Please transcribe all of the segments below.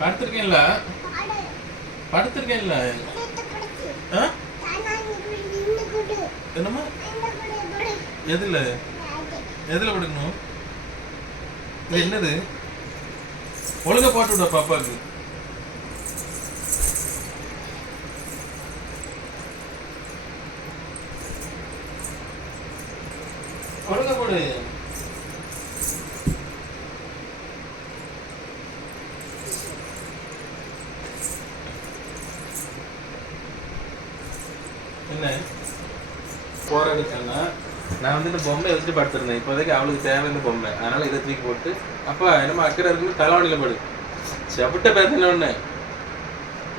படுத்திருக்கேன்ல. படுத்திருக்கேன்ல. என்னம்மா? எதுல? எதுல படுக்கணும்? இது என்னது? ஒழுங்க போட்டு விட பாப்பாக்கு ஒழுங்க போடு. என்ன? போராடிச்சேன்னா நான் வந்து இந்த பொம்மையை வச்சுட்டு படுத்திருந்தேன். இப்போதைக்கு அவளுக்கு தேவை இந்த பொம்மை. அதனால இதை தூக்கி போட்டு அப்பா என்னமோ அக்கறை இருக்குன்னு தலைவணியில் படு. செவிட்ட பேசின ஒன்று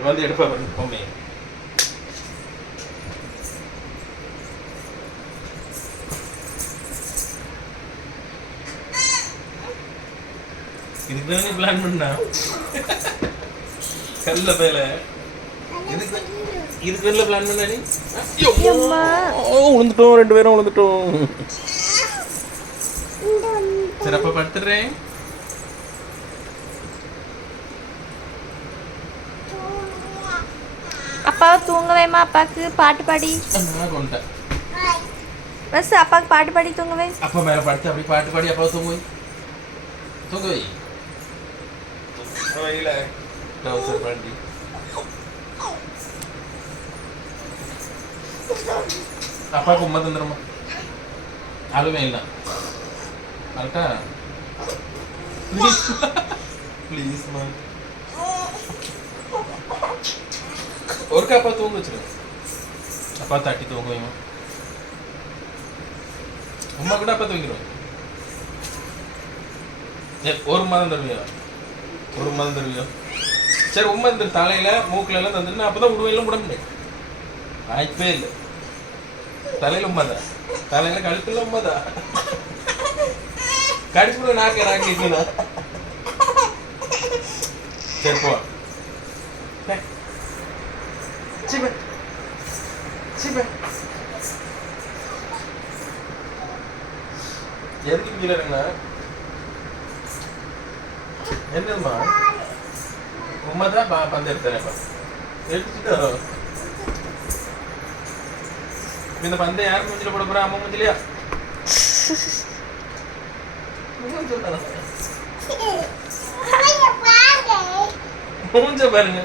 வந்து எடுப்பா பொம்மையை. இதுக்கு தானே பிளான் பண்ணா? கல்ல பேல இதுக்கு இதுக்கு வெளில பிளான் பண்ணா நீ அம்மா. ஓ விழுந்துட்டோம் ரெண்டு பேரும் விழுந்துட்டோம் அப்ப படுத்துடுறேன் அப்பாவை தூங்க வைமா அப்பாவுக்கு பாட்டு பாடி பஸ் அப்பாவுக்கு பாட்டு பாடி தூங்க வை அப்பா மேல படுத்து அப்படி பாட்டு பாடி அப்பா தூங்கு வை. தூங்கு வை வையில டவுசர் பாண்டி அப்பாவுக்கு உண்மை தந்துடுமா அழுவே இல்லை. அல்ட்டா ப்ளீஸ் ப்ளீஸ்மா ஒருக்கா அப்பா தூங்க வச்சிரு. அப்பா தட்டி தூங்க வைமா உமா கூட அப்பா தூங்கிடுவேன் ஏ ஒரு மாதம் தருவியா? ஒரு மாதம் தருவியா? சரி உண்மை இந்த தலையில மூக்குல எல்லாம் தந்துட்டு அப்பதான் விடுவையெல்லாம் விட முடியும் வாய்ப்பே இல்லை. தலையில உண்மைதா தலையில கழுத்துல உண்மைதா கடிச்சு நாக்க நாக்கிட்டு சரி போ. எதுக்கு கீழே என்னம்மா? உண்மைதான் பா பந்து எடுத்துறேன்ப்பா எடுத்துட்டோ இந்த பந்தை யார் மூஞ்சில போட போறா? அம்மா மூஞ்சிலையா? மூஞ்ச பாருங்க.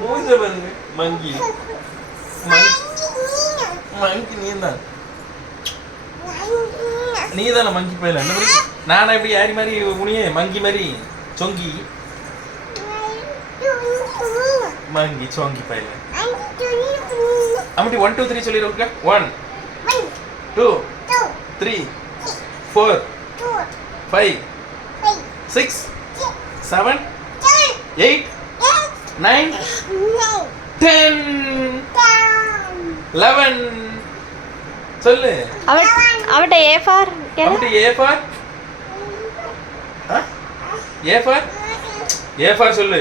மூஞ்ச பாருங்க. மங்கி. மங்கி நீ தான் நீ தானே மங்கி போயில. நானா இப்படி யாரி மாதிரி உனியே மங்கி மாதிரி. சொங்கி. மங்கி சொங்கி போயில. அப்படி ஒன் டூ த்ரீ சொல்லிடுங்க one two three four five six seven eight nine ten eleven சொல்லு. அவ அவட்ட ஏ ஃபார் அப்படி A for A for A for சொல்லு.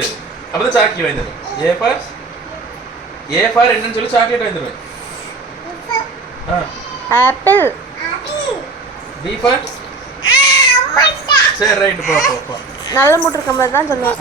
அப்பதான் சாக்கி வாங்கிடுவேன் ஏ ஃபார் ஏ ஃபார் என்னன்னு சொல்லி சாக்லேட் வாங்கிடுவேன் ஆ. ஆப்பிள் பி ஃபார் சரி ரைட்டு போ போ நல்ல மூட்டு இருக்கும் போது தான் சொல்லுவேன்